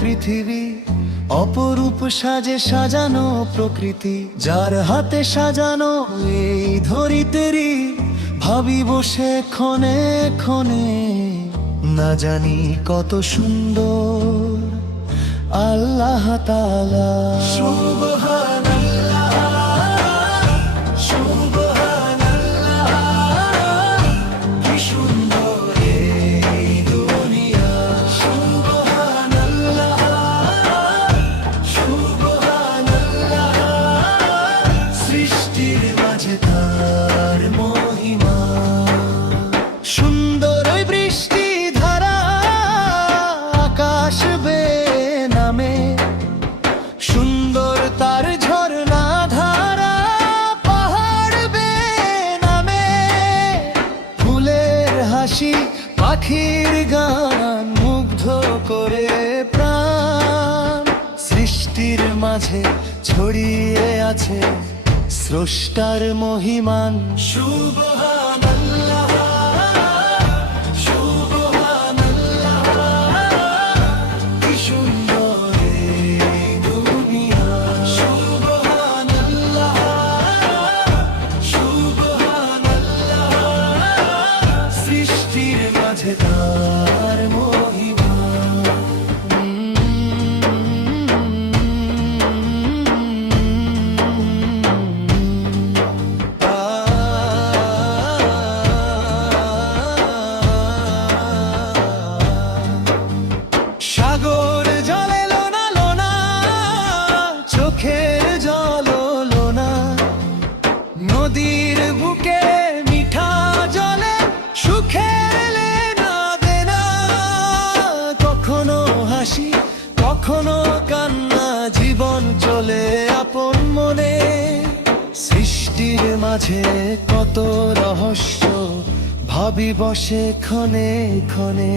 পৃথিবী, অপরূপ সাজে সাজানো প্রকৃতি, যার হাতে সাজানো এই ধরিতেরি। ভাবি বসে ক্ষণে ক্ষণে, না জানি কত সুন্দর আল্লাহ তাআলা। সুবহানাল্লাহ, সুবহানাল্লাহ, কি সুন্দর এই দুনিয়া। সুবহানাল্লাহ, সুবহানাল্লাহ, সৃষ্টির মাঝে তার মহিমা। সুন্দর ওই বৃষ্টি ধারা আকাশ বেয়ে নামে, সুন্দর তার ঝরনা ধারা পাহাড় বেয়ে নামে। ফুলের হাসি, পাখির গান মুগ্ধ করে প্রাণ। সৃষ্টির মাঝে ছড়িয়ে আছে স্রষ্টার মহিমান। সুবহানাল্লাহ, সুবহানাল্লাহ, কি সুন্দর এই দুনিয়া। সুবহানাল্লাহ, সুবহানাল্লাহ, সৃষ্টির মাঝে তার মহিমা। সাগর জলে লোনা লোনা, চোখের জল লোনা। নদীর বুকে মিঠা জলে সুখের লেনা দেনা। কখনো হাসি, কখনো কান্না, জীবন চলে আপন মনে। সৃষ্টির মাঝে কত রহস্য, ভাবি বসে ক্ষণে ক্ষণে।